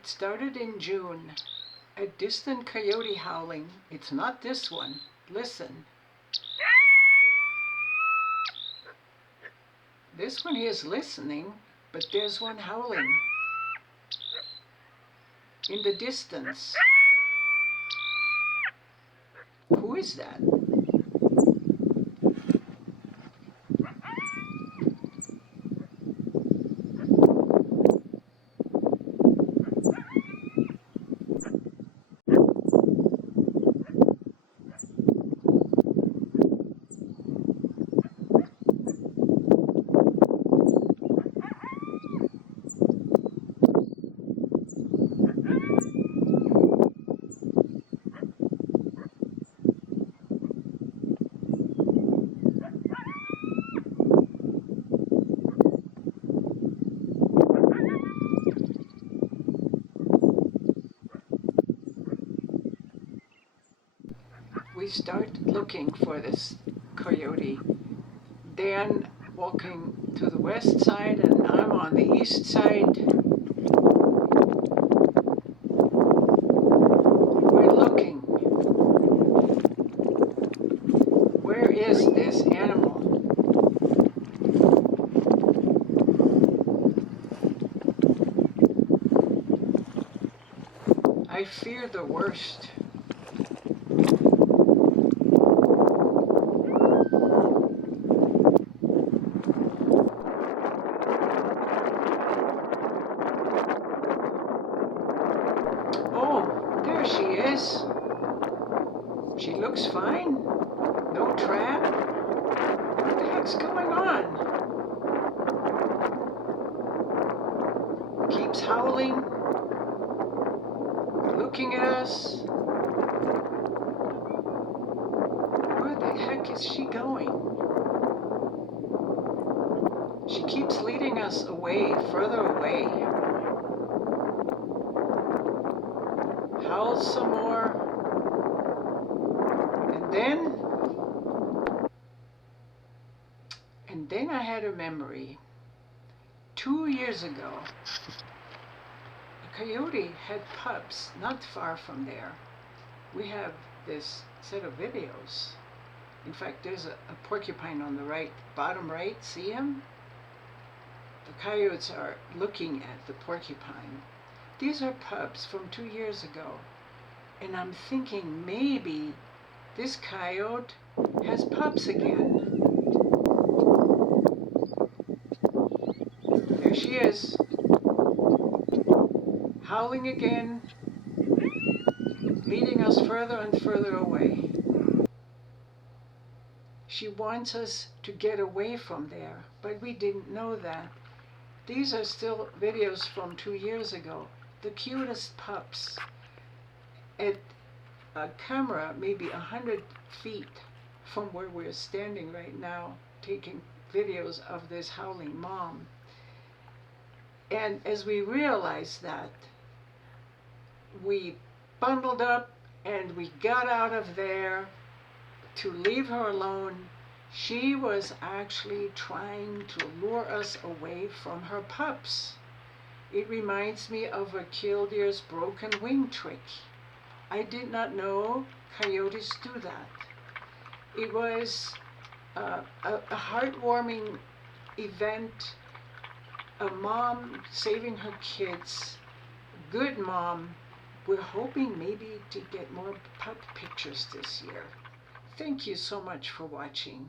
It started in June. A distant coyote howling. It's not this one. Listen. This one is listening, but there's one howling in the distance. Who is that? We start looking for this coyote. Dan walking to the west side and I'm on the east side. We're looking. Where is this animal? I fear the worst. Oh, there she is. She looks fine. No trap. What the heck's going on? Keeps howling. Looking at us. Where the heck is she going? She keeps leading us away, further away. Howls some more. And then I had a memory. 2 years ago, a coyote had pups not far from there. We have this set of videos. In fact, there's a porcupine on the right, bottom right, see him? The coyotes are looking at the porcupine. These are pups from 2 years ago. And I'm thinking maybe this coyote has pups again. There she is, howling again, leading us further and further away. She wants us to get away from there, but we didn't know that. These are still videos from 2 years ago. The cutest pups. At a camera maybe 100 feet from where we're standing right now, taking videos of this howling mom. And as we realized that, we bundled up and we got out of there to leave her alone. She was actually trying to lure us away from her pups. It reminds me of a killdeer's broken wing trick. I did not know coyotes do that. It was a heartwarming event. A mom saving her kids. Good mom. We're hoping maybe to get more pup pictures this year. Thank you so much for watching.